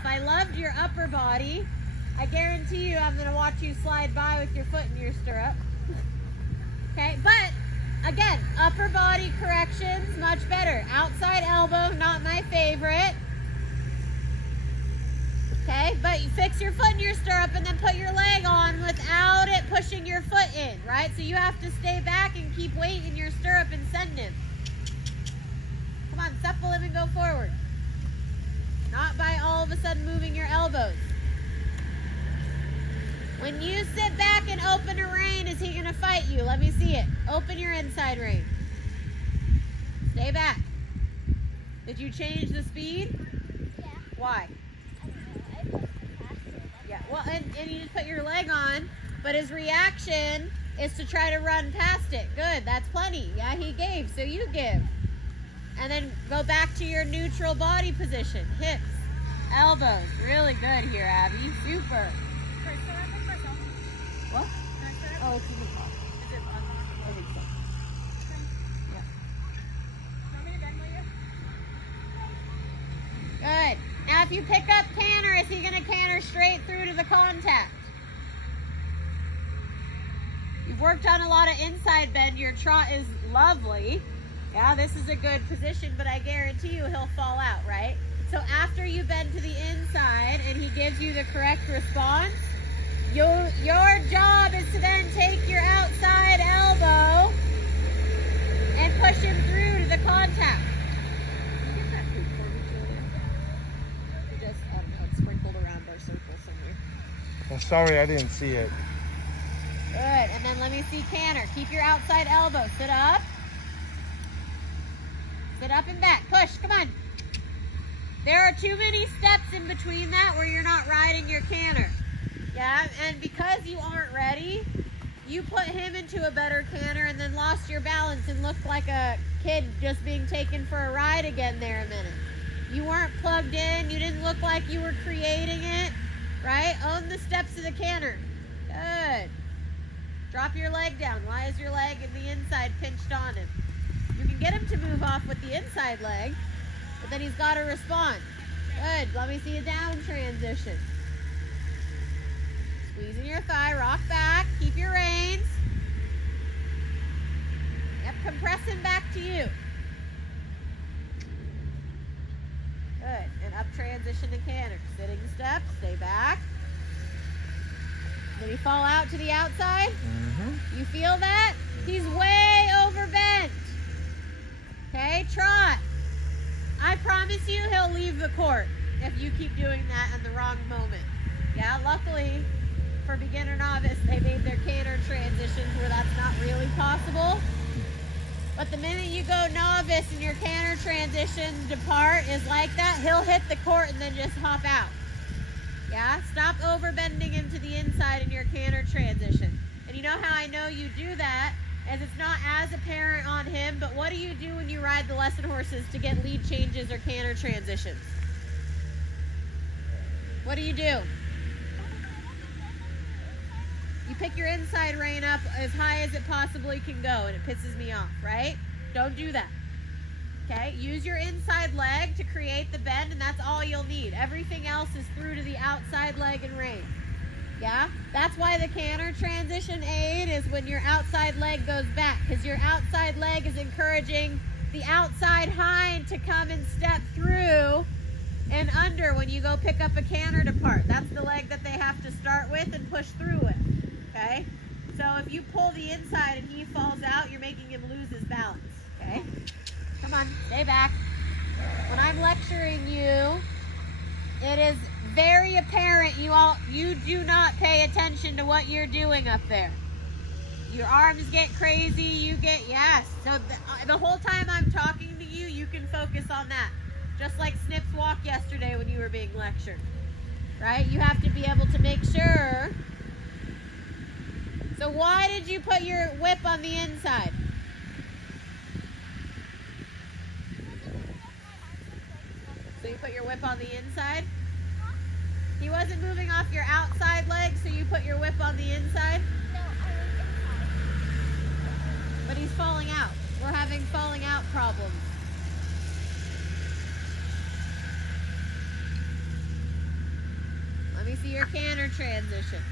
If I loved your upper body, I guarantee you I'm gonna watch you slide by with your foot in your stirrup. Okay, but again, upper body corrections, much better. Outside elbow, not my favorite. Okay, but you fix your foot in your stirrup and then put your leg on without it pushing your foot in, right? So you have to stay back and keep weight in your stirrup and send him. Come on, supple him and go forward. Not by all of a sudden moving your elbows. When you sit back and open a rein, is he gonna fight you? Let me see it. Open your inside rein. Stay back. Did you change the speed? Yeah. Why? I don't know. I put it faster. Yeah, well, and you just put your leg on, but his reaction is to try to run past it. Good, that's plenty. Yeah, he gave, so you give. And then go back to your neutral body position. Hips, elbows. Really good here, Abby. Super. What? Oh, it's in the car. Is it on? I think so. Yeah. Want me to bend with you? Good. Now if you pick up canter, is he going to canter straight through to the contact? You've worked on a lot of inside bend. Your trot is lovely. Yeah, this is a good position, but I guarantee you he'll fall out, right? So after you bend to the inside and he gives you the correct response, your job is to then take your outside elbow and push him through to the contact. Get that food for me, Julia. We just, I don't know, it's sprinkled around our circle somewhere. Oh, sorry, I didn't see it. Good, and then let me see canter. Keep your outside elbow. Sit up. Sit up and back. Push, come on. There are too many steps in between that where you're not riding your canter. Yeah, and because you aren't ready, you put him into a better canter and then lost your balance and looked like a kid just being taken for a ride again there a minute. You weren't plugged in. You didn't look like you were creating it, right? Own the steps of the canter. Good. Drop your leg down. Why is your leg in the inside pinched on him? You can get him to move off with the inside leg, but then he's got to respond. Good. Let me see a down transition. Squeezing your thigh, rock back, keep your reins. Yep, compressing back to you. Good, and up transition to canter. Sitting step, stay back. Did he fall out to the outside? Mm-hmm. You feel that? He's way overbent. Okay, trot. I promise you he'll leave the court if you keep doing that in the wrong moment. Yeah, luckily, for beginner novice, they made their canter transitions where that's not really possible. But the minute you go novice and your canter transition depart is like that, he'll hit the court and then just hop out. Yeah, stop overbending into the inside in your canter transition. And you know how I know you do that? As it's not as apparent on him, but what do you do when you ride the lesson horses to get lead changes or canter transitions? What do? You pick your inside rein up as high as it possibly can go, and it pisses me off, right? Don't do that. Okay, use your inside leg to create the bend, and that's all you'll need. Everything else is through to the outside leg and rein. Yeah, that's why the canter transition aid is when your outside leg goes back, because your outside leg is encouraging the outside hind to come and step through and under when you go pick up a canter depart. That's the leg that they have to start with and push through with. Okay, so if you pull the inside and he falls out, you're making him lose his balance. Okay, come on, stay back. When I'm lecturing you, it is very apparent you do not pay attention to what you're doing up there. Your arms get crazy, yes. So the whole time I'm talking to you, you can focus on that. Just like Snip's walk yesterday when you were being lectured, right? You have to be able to make sure. So why did you put your whip on the inside? So you put your whip on the inside? He wasn't moving off your outside leg, so you put your whip on the inside? No, I was inside. But he's falling out. We're having falling out problems. me see your canter transition.